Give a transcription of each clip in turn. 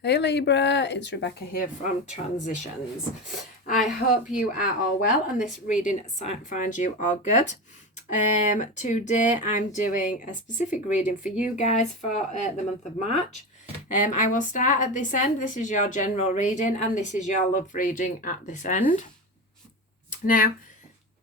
Hey Libra, it's Rebecca here from Transitions. I hope you are all well and this reading finds you all good. Today I'm doing a specific reading for you guys for the month of March. I will start at this end. This is your general reading and this is your love reading at this end. Now,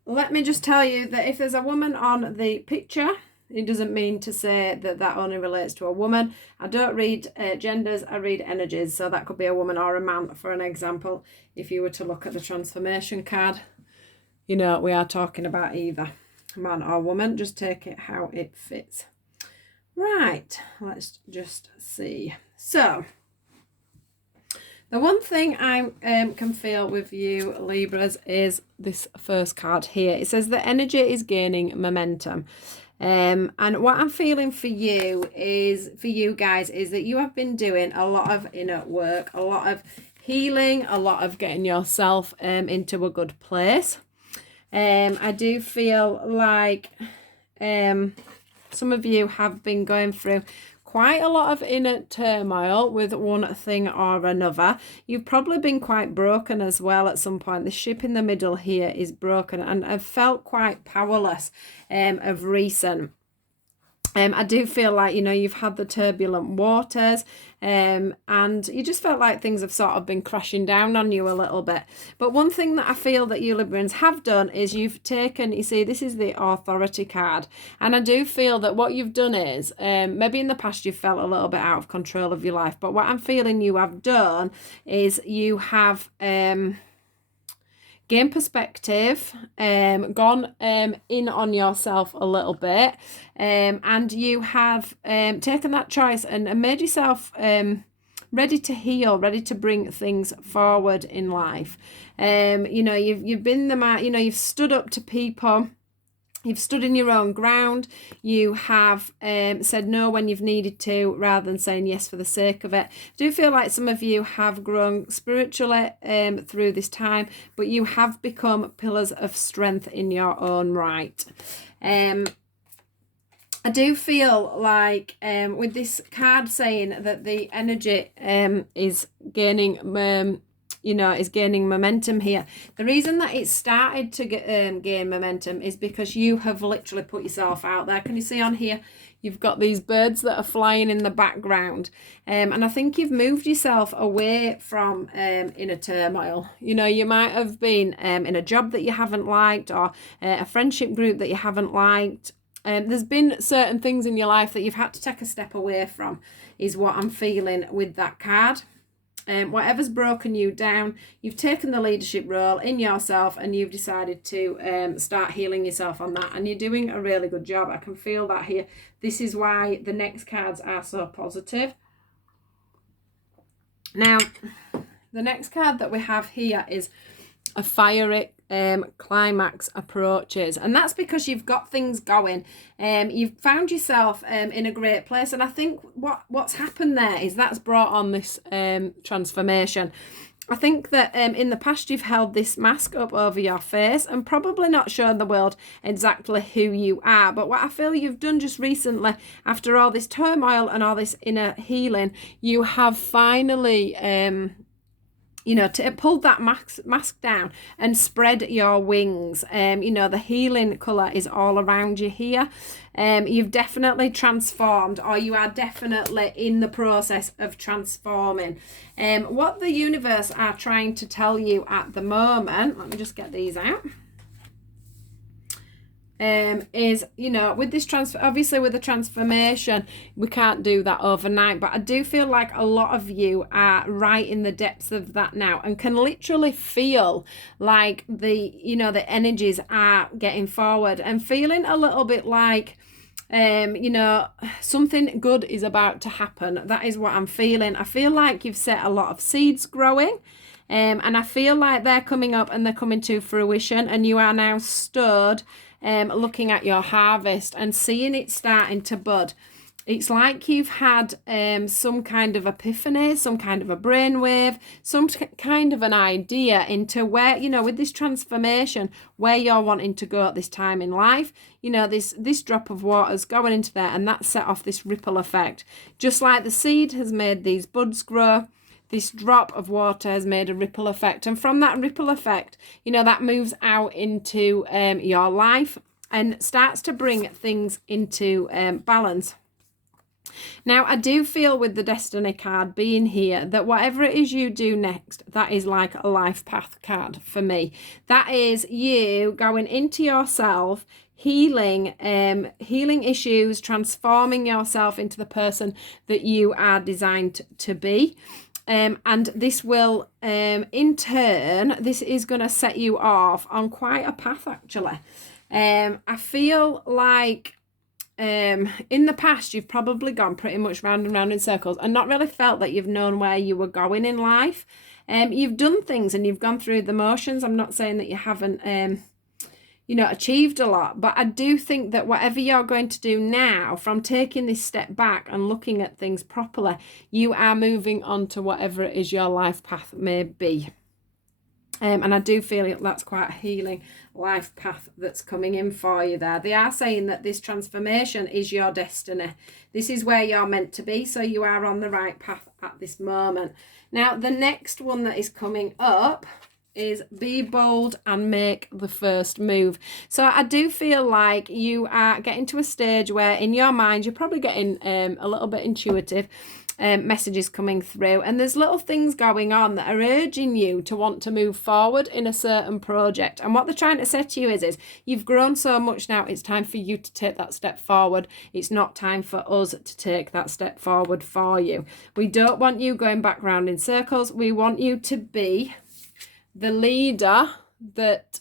let me just tell you that if there's a woman on the picture, it doesn't mean to say that that only relates to a woman. I don't read genders, I read energies. So that could be a woman or a man, for an example. If you were to look at the transformation card, we are talking about either man or woman. Just take it how it fits. Right, let's just see. So, the one thing I can feel with you, Libras, is this first card here. It says the energy is gaining momentum. And what I'm feeling for you guys, is that you have been doing a lot of inner work, a lot of healing, a lot of getting yourself into a good place. I do feel like some of you have been going through quite a lot of inner turmoil with one thing or another. You've probably been quite broken as well at some point. The ship in the middle here is broken and I've felt quite powerless of recent. I do feel like, you've had the turbulent waters and you just felt like things have sort of been crashing down on you a little bit. But one thing that I feel that you Librans have done is you've taken, you see, this is the authority card. And I do feel that what you've done is, maybe in the past you've felt a little bit out of control of your life. But what I'm feeling you have done is you have gain perspective, gone in on yourself a little bit, and you have taken that choice and made yourself ready to heal, ready to bring things forward in life. You've been the man, you've stood up to people. You've stood in your own ground. You have said no when you've needed to, rather than saying yes for the sake of it. I do feel like some of you have grown spiritually through this time, but you have become pillars of strength in your own right. I do feel like with this card saying that the energy is gaining is gaining momentum here. The reason that it started to gain momentum is because you have literally put yourself out there. Can you see on here? You've got these birds that are flying in the background. And I think you've moved yourself away from inner turmoil. You might have been in a job that you haven't liked, or a friendship group that you haven't liked. There's been certain things in your life that you've had to take a step away from, is what I'm feeling with that card. Whatever's broken you down, you've taken the leadership role in yourself and you've decided to start healing yourself on that, and you're doing a really good job. I can feel that here. This is why the next cards are so positive. Now, the next card that we have here is a fiery climax approaches, and that's because you've got things going. You've found yourself in a great place, and I think what's happened there is that's brought on this transformation. I think that in the past you've held this mask up over your face and probably not shown the world exactly who you are. But what I feel you've done just recently, after all this turmoil and all this inner healing, you have finally to pull that mask down and spread your wings. The healing colour is all around you here. You've definitely transformed, or you are definitely in the process of transforming. What the universe are trying to tell you at the moment, let me just get these out, is, with this obviously with the transformation, we can't do that overnight, but I do feel like a lot of you are right in the depths of that now and can literally feel like the energies are getting forward and feeling a little bit like something good is about to happen. That is what I'm feeling. I feel like you've set a lot of seeds growing. And I feel like they're coming up and they're coming to fruition, and you are now stood looking at your harvest and seeing it starting to bud. It's like you've had some kind of epiphany, some kind of a brainwave, some kind of an idea into where, with this transformation, where you're wanting to go at this time in life. This drop of water's going into there, and that set off this ripple effect. Just like the seed has made these buds grow, this drop of water has made a ripple effect. And from that ripple effect, you know, that moves out into your life and starts to bring things into balance. Now, I do feel with the Destiny card being here that whatever it is you do next, that is like a life path card for me. That is you going into yourself, healing issues, transforming yourself into the person that you are designed to be. And this will, in turn, this is going to set you off on quite a path, actually. I feel like in the past you've probably gone pretty much round and round in circles and not really felt that you've known where you were going in life. You've done things and you've gone through the motions. I'm not saying that you haven't achieved a lot, but I do think that whatever you're going to do now, from taking this step back and looking at things properly, you are moving on to whatever it is your life path may be. And I do feel that's quite a healing life path that's coming in for you there. They are saying that this transformation is your destiny. This is where you're meant to be, so you are on the right path at this moment. Now, the next one that is coming up is be bold and make the first move. So I do feel like you are getting to a stage where in your mind, you're probably getting a little bit intuitive messages coming through, and there's little things going on that are urging you to want to move forward in a certain project. And what they're trying to say to you is you've grown so much now, it's time for you to take that step forward. It's not time for us to take that step forward for you. We don't want you going back round in circles. We want you to be the leader that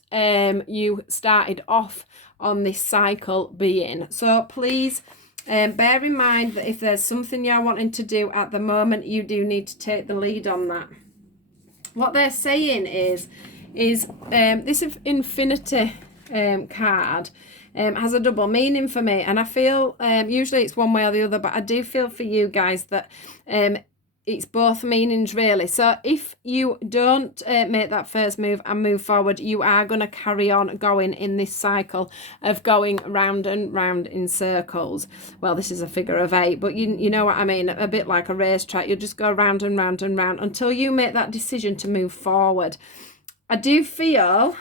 you started off on this cycle being. So please bear in mind that if there's something you're wanting to do at the moment, you do need to take the lead on that. What they're saying is this infinity card has a double meaning for me, and I feel usually it's one way or the other, but I do feel for you guys that it's both meanings really. So if you don't make that first move and move forward, you are going to carry on going in this cycle of going round and round in circles. Well, this is a figure of 8, but you know what I mean, a bit like a racetrack. You'll just go round and round and round until you make that decision to move forward. I do feel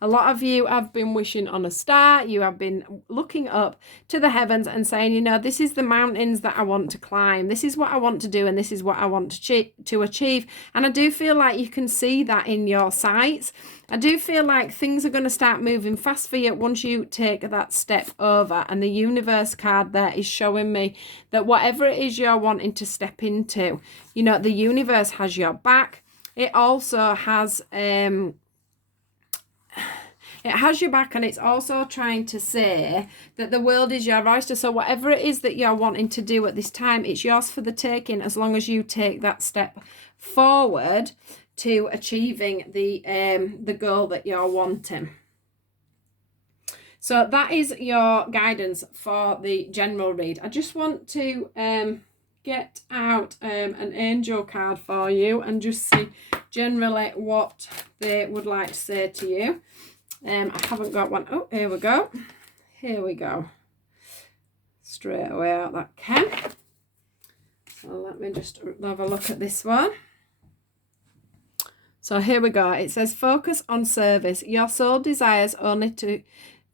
a lot of you have been wishing on a star. You have been looking up to the heavens and saying, you know, this is the mountains that I want to climb. This is what I want to do, and this is what I want to achieve. And I do feel like you can see that in your sights. I do feel like things are going to start moving fast for you once you take that step over. And the universe card there is showing me that whatever it is you're wanting to step into, you know, the universe has your back. It also has your back, and it's also trying to say that the world is your oyster. So whatever it is that you're wanting to do at this time, it's yours for the taking, as long as you take that step forward to achieving the goal that you're wanting. So that is your guidance for the general read. I just want to get out an angel card for you and just see generally what they would like to say to you. I haven't got one. Oh, here we go. Here we go. Straight away out that can. So let me just have a look at this one. So here we go. It says, focus on service. Your soul desires only to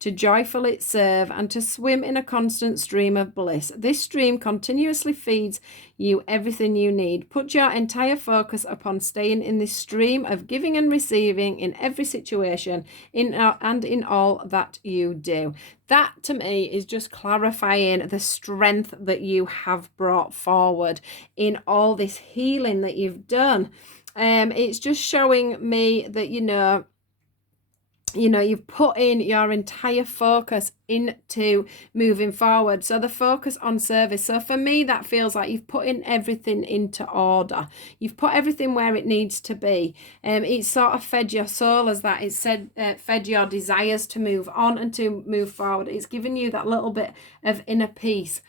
joyfully serve and to swim in a constant stream of bliss. This stream continuously feeds you everything you need. Put your entire focus upon staying in this stream of giving and receiving in every situation and in all that you do. That to me is just clarifying the strength that you have brought forward in all this healing that you've done. It's just showing me that, you know, you've put in your entire focus into moving forward. So the focus on service. So for me, that feels like you've put in everything into order. You've put everything where it needs to be. It's sort of fed your soul, as that. It's said, fed your desires to move on and to move forward. It's given you that little bit of inner peace.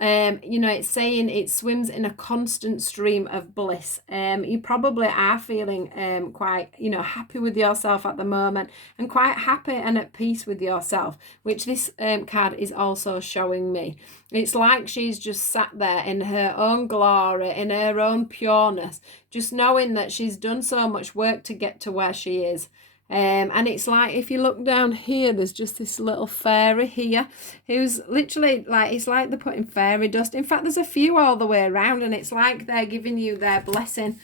You know, it's saying it swims in a constant stream of bliss. You probably are feeling quite, you know, happy with yourself at the moment, and quite happy and at peace with yourself, which this card is also showing me. It's like she's just sat there in her own glory, in her own pureness, just knowing that she's done so much work to get to where she is. And it's like, if you look down here, there's just this little fairy here who's literally like, it's like they're putting fairy dust. In fact, there's a few all the way around, and it's like they're giving you their blessing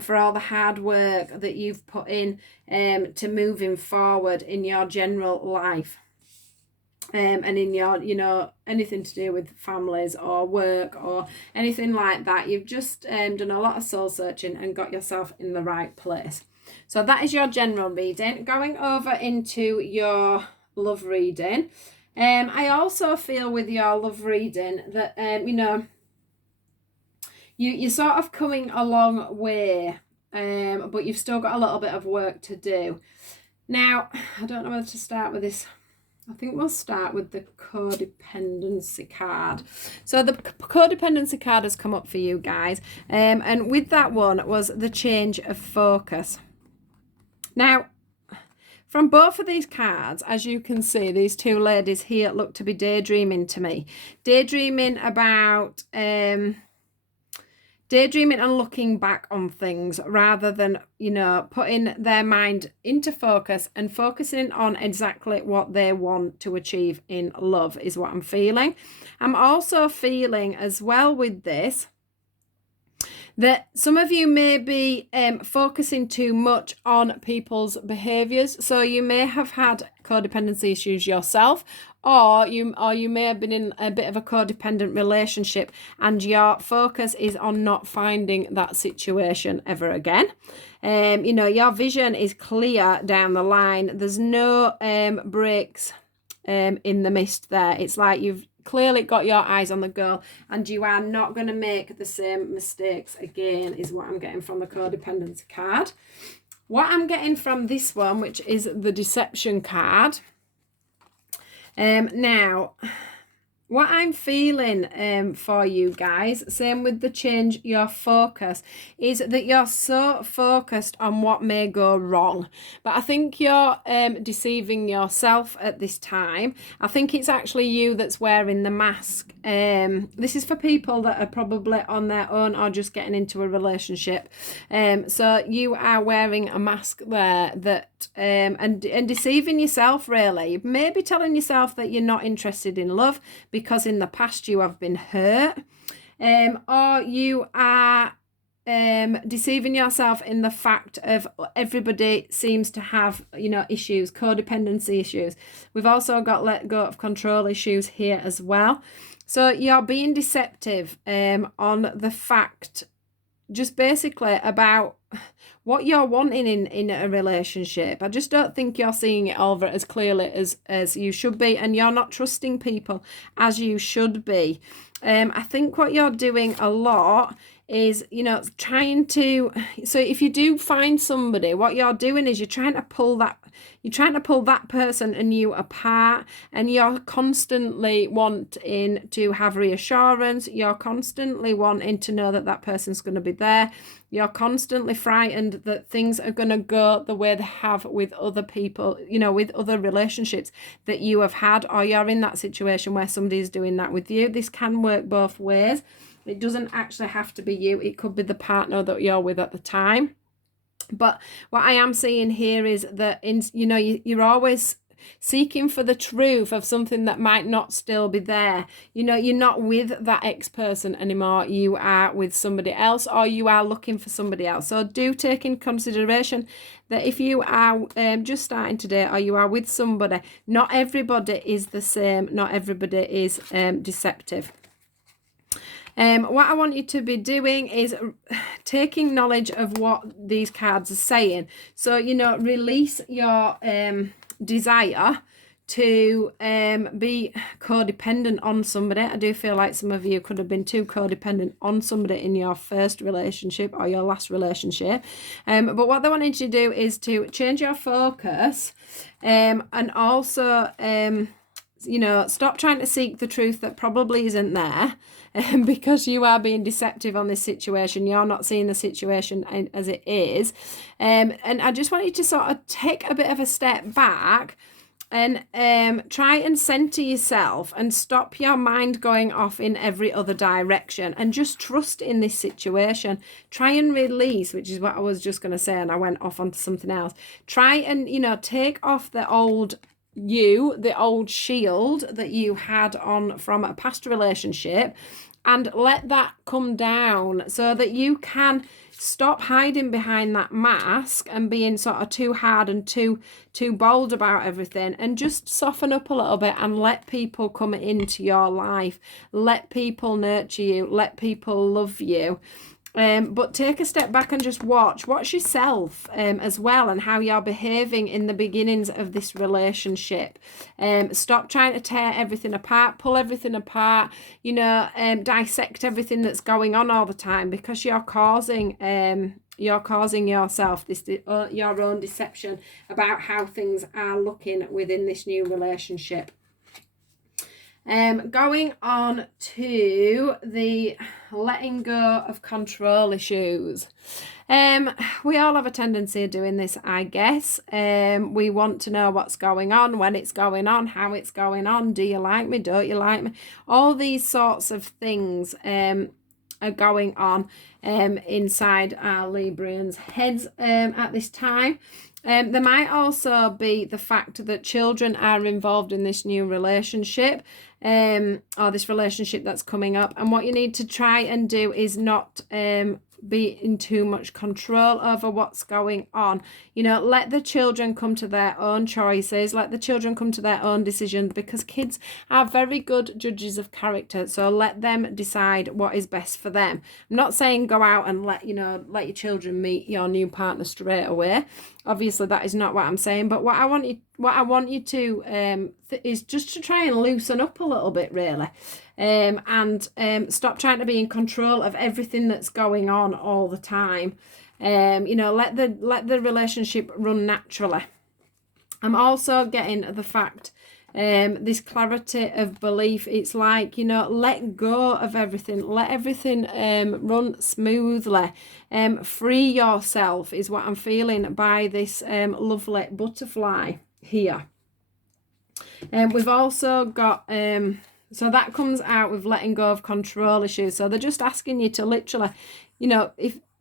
for all the hard work that you've put in to moving forward in your general life. And in your, you know, anything to do with families or work or anything like that. You've just done a lot of soul searching and got yourself in the right place. So that is your general reading. Going over into your love reading. I also feel with your love reading that, you know, you're sort of coming a long way, but you've still got a little bit of work to do. Now, I don't know whether to start with this. I think we'll start with the codependency card. So the codependency card has come up for you guys. And with that one was the change of focus. Now, from both of these cards, as you can see, these two ladies here look to be daydreaming to me. Daydreaming about, daydreaming and looking back on things rather than, you know, putting their mind into focus and focusing on exactly what they want to achieve in love is what I'm feeling. I'm also feeling as well with this that some of you may be focusing too much on people's behaviours. So you may have had codependency issues yourself, or you may have been in a bit of a codependent relationship and your focus is on not finding that situation ever again. You know, your vision is clear down the line. There's no breaks in the mist there. It's like you've clearly got your eyes on the goal and you are not going to make the same mistakes again, is what I'm getting from the codependency card. What I'm getting from this one, which is the deception card, now what I'm feeling for you guys, same with the change your focus, is that you're so focused on what may go wrong. But I think you're deceiving yourself at this time. I think it's actually you that's wearing the mask. This is for people that are probably on their own or just getting into a relationship. So you are wearing a mask there that and deceiving yourself, really. Maybe telling yourself that you're not interested in love because in the past you have been hurt, or you are deceiving yourself in the fact of everybody seems to have, you know, issues, codependency issues. We've also got let go of control issues here as well. So you're being deceptive on the fact, just basically about what you're wanting in a relationship. I just don't think you're seeing it over as clearly as you should be, and you're not trusting people as you should be. I think what you're doing a lot is, you know, trying to, so if you do find somebody, what you're doing is you're trying to pull that person and you apart, and you're constantly wanting to have reassurance. You're constantly wanting to know that that person's going to be there. You're constantly frightened that things are going to go the way they have with other people, you know, with other relationships that you have had, or you're in that situation where somebody's doing that with you. This can work both ways. It doesn't actually have to be you. It could be the partner that you're with at the time. But what I am seeing here is that, you know, you're always seeking for the truth of something that might not still be there. You know, you're not with that ex-person anymore. You are with somebody else, or you are looking for somebody else. So do take in consideration that if you are just starting today, or you are with somebody, not everybody is the same. Not everybody is deceptive. What I want you to be doing is taking knowledge of what these cards are saying. So, you know, release your desire to be codependent on somebody. I do feel like some of you could have been too codependent on somebody in your first relationship or your last relationship. But what they wanted you to do is to change your focus and also stop trying to seek the truth that probably isn't there, because you are being deceptive on this situation. You're not seeing the situation as it is. And I just want you to sort of take a bit of a step back and try and center yourself and stop your mind going off in every other direction, and just trust in this situation. Try and release, which is what I was just going to say, and I went off onto something else. Try and take off the old the old shield that you had on from a past relationship, and let that come down so that you can stop hiding behind that mask and being sort of too hard and too bold about everything, and just soften up a little bit and let people come into your life. Let people nurture you. Let people love you. But take a step back and just watch yourself as well, and how you're behaving in the beginnings of this relationship. Stop trying to tear everything apart, pull everything apart, dissect everything that's going on all the time, because you're causing yourself your own deception about how things are looking within this new relationship. Going on to the letting go of control issues. We all have a tendency of doing this, I guess. We want to know what's going on, when it's going on, how it's going on. Do you like me? Don't you like me? All these sorts of things are going on inside our Librians' heads at this time. There might also be the fact that children are involved in this new relationship, or this relationship that's coming up. And what you need to try and do is not be in too much control over what's going on. Let the children come to their own choices. Let the children come to their own decisions, because kids are very good judges of character. So let them decide what is best for them. I'm not saying go out and let your children meet your new partner straight away. Obviously, that is not what I'm saying. But what I want you to is just to try and loosen up a little bit, really, and stop trying to be in control of everything that's going on all the time. Let the relationship run naturally. I'm also getting the fact, this clarity of belief. It's like, let go of everything. Let everything run smoothly. Free yourself is what I'm feeling by this lovely butterfly here. We've also got, so that comes out with letting go of control issues. So they're just asking you to literally,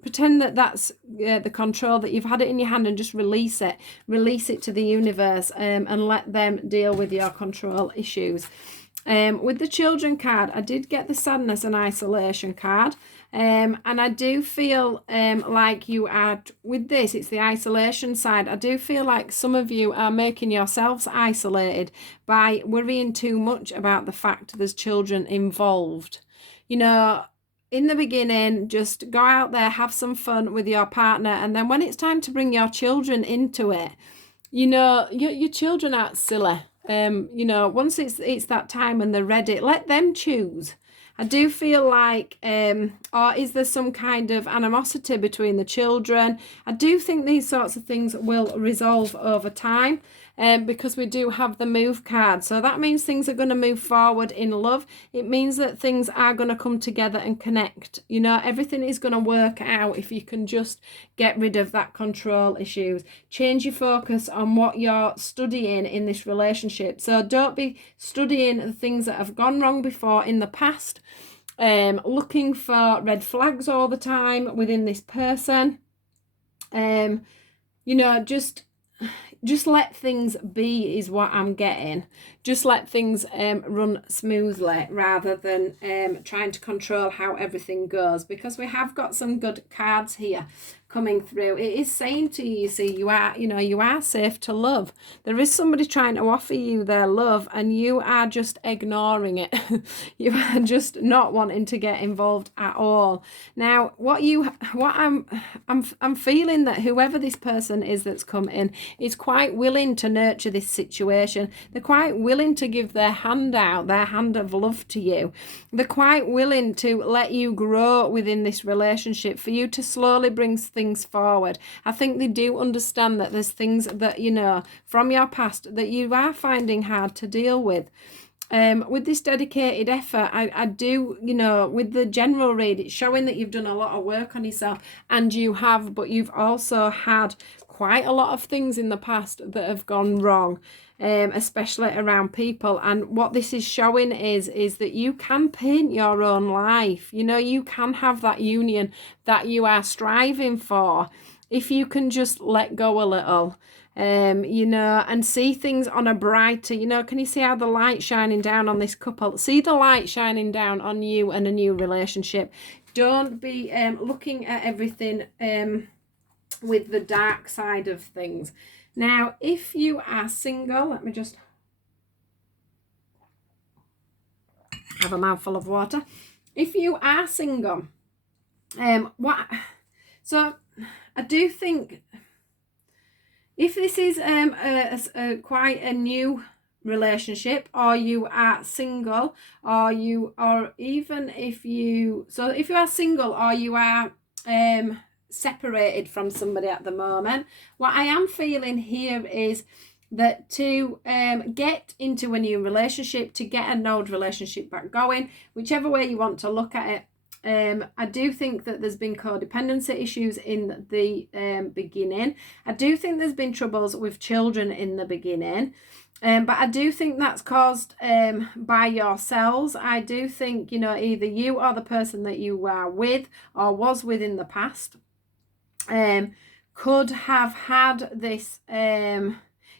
pretend that that's the control, that you've had it in your hand, and just release it to the universe, and let them deal with your control issues. With the children card, I did get the sadness and isolation card, and I do feel like you are, with this, it's the isolation side. I do feel like some of you are making yourselves isolated by worrying too much about the fact there's children involved. In the beginning, just go out there, have some fun with your partner, and then when it's time to bring your children into it, your children aren't silly. Once it's that time and they're ready, let them choose. I do feel like, or is there some kind of animosity between the children? I do think these sorts of things will resolve over time, because we do have the move card. So that means things are going to move forward in love. It means that things are going to come together and connect. Everything is going to work out if you can just get rid of that control issues. Change your focus on what you're studying in this relationship. So don't be studying the things that have gone wrong before in the past, looking for red flags all the time within this person. Just let things be is what I'm getting. Just let things run smoothly, rather than trying to control how everything goes, because we have got some good cards here coming through. It is saying to you, you are safe to love. There is somebody trying to offer you their love, and you are just ignoring it. You are just not wanting to get involved at all. Now, I'm feeling that whoever this person is that's come in is quite willing to nurture this situation. They're quite willing to give their hand out, their hand of love to you. They're quite willing to let you grow within this relationship, for you to slowly bring things things forward. I think they do understand that there's things that, you know, from your past that you are finding hard to deal with. With this dedicated effort, I do, you know, with the general read, it's showing that you've done a lot of work on yourself, and you have, but you've also had quite a lot of things in the past that have gone wrong, especially around people. And what this is showing is that you can paint your own life. You know, you can have that union that you are striving for if you can just let go a little. You know, and see things on a brighter, you know, can you see how the light shining down on this couple? See the light shining down on you and a new relationship. Don't be looking at everything with the dark side of things. Now, if you are single, let me just have a mouthful of water. If you are single, so I do think, if this is quite a new relationship, or you are single, or even if you are single, or you are separated from somebody at the moment, what I am feeling here is that to get into a new relationship, to get an old relationship back going, whichever way you want to look at it, I do think that there's been codependency issues in the beginning. I do think there's been troubles with children in the beginning. But I do think that's caused by yourselves. I do think, you know, either you or the person that you are with or was with in the past could have had this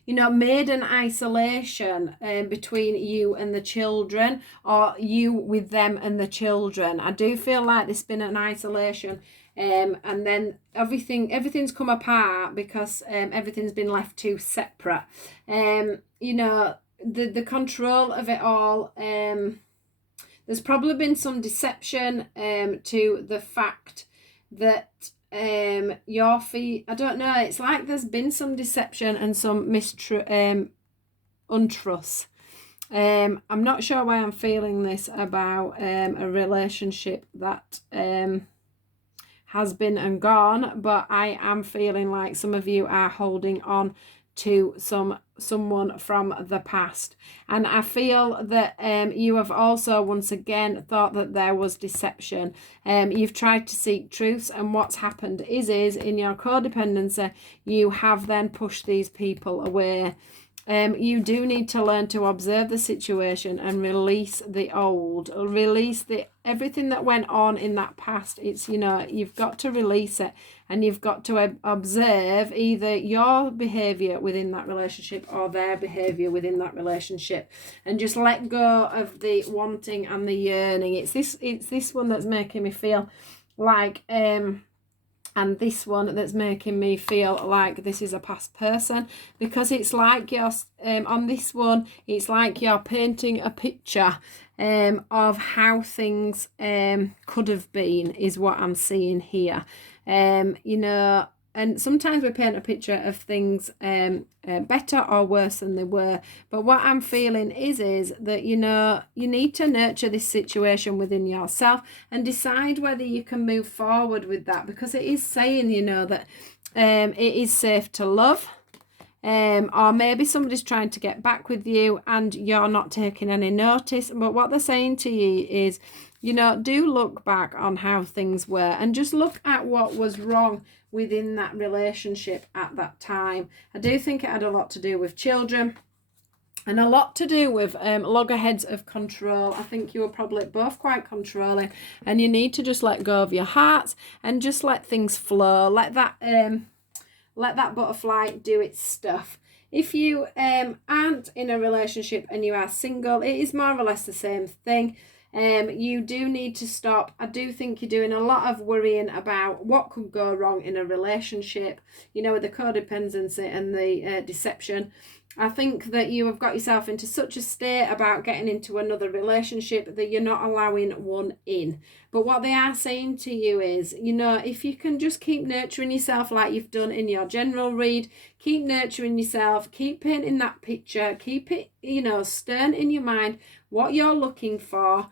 you know, made an isolation between you and the children, or you with them and the children. I do feel like there's been an isolation, and then everything's come apart because everything's been left too separate. You know, the control of it all. There's probably been some deception to the fact that your feet, I don't know, it's like there's been some deception and some untrust. I'm not sure why I'm feeling this about a relationship that has been and gone, but I am feeling like some of you are holding on to someone from the past, and I feel that you have also once again thought that there was deception. You've tried to seek truths, and what's happened is in your codependency you have then pushed these people away. You do need to learn to observe the situation and release the old, release everything that went on in that past. It's, you know, you've got to release it, and you've got to observe either your behavior within that relationship or their behavior within that relationship, and just let go of the wanting and the yearning. It's this one that's making me feel like and this one that's making me feel like this is a past person, because it's like you're on this one, it's like you're painting a picture of how things could have been, is what I'm seeing here. You know, and sometimes we paint a picture of things better or worse than they were. But what I'm feeling is that, you know, you need to nurture this situation within yourself and decide whether you can move forward with that, because it is saying, you know, that it is safe to love. Or maybe somebody's trying to get back with you and you're not taking any notice. But what they're saying to you is, you know, do look back on how things were and just look at what was wrong within that relationship at that time. I do think it had a lot to do with children and a lot to do with loggerheads of control. I think you were probably both quite controlling, and you need to just let go of your hearts and just let things flow. Let that butterfly do its stuff. If you aren't in a relationship and you are single, it is more or less the same thing. You do need to stop. I do think you're doing a lot of worrying about what could go wrong in a relationship, you know, with the codependency and the deception. I think that you have got yourself into such a state about getting into another relationship that you're not allowing one in. But what they are saying to you is, you know, if you can just keep nurturing yourself like you've done in your general read, keep nurturing yourself, keep painting that picture, keep it, you know, stern in your mind, what you're looking for.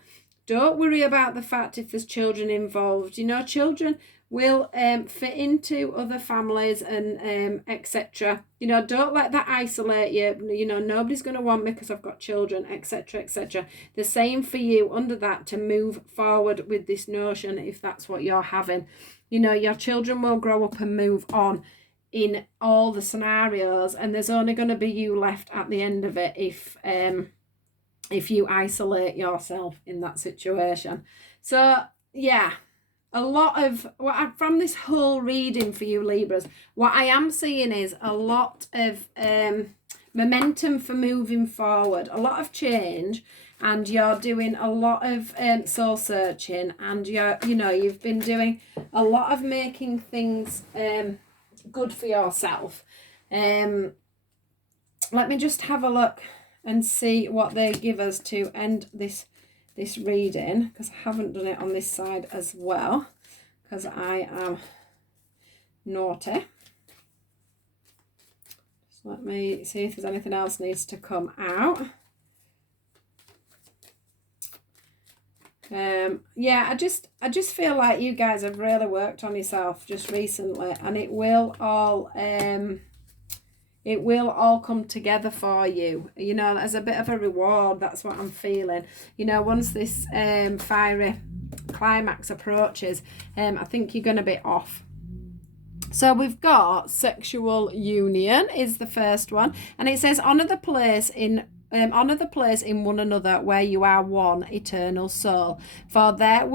Don't worry about the fact if there's children involved. You know, children will fit into other families and etc. You know, don't let that isolate you. You know, nobody's going to want me because I've got children, etc., etc. The same for you under that, to move forward with this notion if that's what you're having. You know, your children will grow up and move on in all the scenarios, and there's only going to be you left at the end of it if you isolate yourself in that situation. So yeah, a lot of from this whole reading for you Libras, what I am seeing is a lot of momentum for moving forward, a lot of change, and you're doing a lot of soul searching, and you've been doing a lot of making things good for yourself. Let me just have a look and see what they give us to end this reading, because I haven't done it on this side as well, because I am naughty. So let me see if there's anything else needs to come out. Yeah, I just feel like you guys have really worked on yourself just recently, and it will all come together for you, you know, as a bit of a reward. That's what I'm feeling. You know, once this fiery climax approaches, I think you're going to be off. So we've got sexual union is the first one, and it says honour the place in one another where you are one eternal soul, for there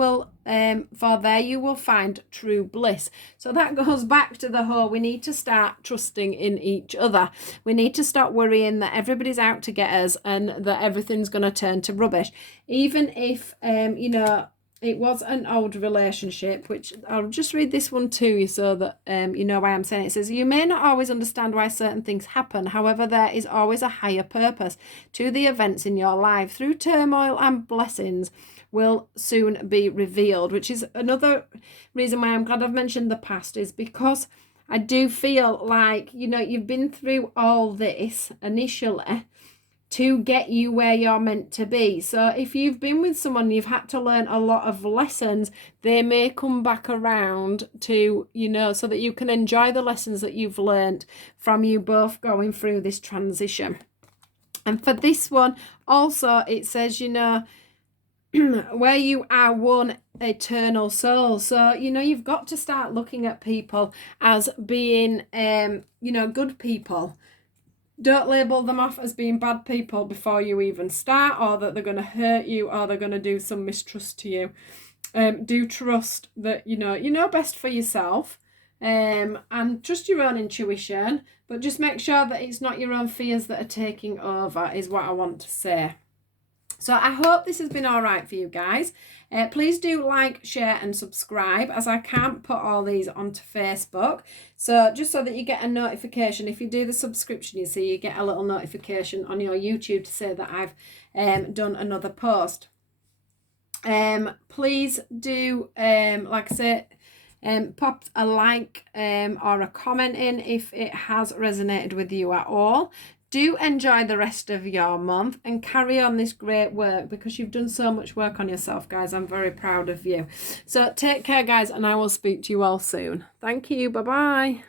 you will find true bliss. So that goes back to the whole, we need to start trusting in each other. We need to stop worrying that everybody's out to get us and that everything's going to turn to rubbish. Even if, you know, it was an old relationship, which I'll just read this one to you so that you know why I'm saying it. It says, you may not always understand why certain things happen. However, there is always a higher purpose to the events in your life. Through turmoil and blessings will soon be revealed, which is another reason why I'm glad I've mentioned the past, is because I do feel like, you know, you've been through all this initially to get you where you're meant to be. So if you've been with someone, you've had to learn a lot of lessons, they may come back around to, you know, so that you can enjoy the lessons that you've learned from you both going through this transition. And for this one also, it says, you know, where you are one eternal soul. So, you know, you've got to start looking at people as being, you know, good people. Don't label them off as being bad people before you even start, or that they're going to hurt you, or they're going to do some mistrust to you. Do trust that, you know best for yourself, and trust your own intuition, but just make sure that it's not your own fears that are taking over, is what I want to say. So I hope this has been all right for you guys. Please do like, share and subscribe, as I can't put all these onto Facebook. So just so that you get a notification, if you do the subscription, you see, you get a little notification on your YouTube to say that I've done another post. Please do, like I said, pop a like or a comment in if it has resonated with you at all. Do enjoy the rest of your month and carry on this great work, because you've done so much work on yourself, guys. I'm very proud of you. So take care, guys, and I will speak to you all soon. Thank you. Bye-bye.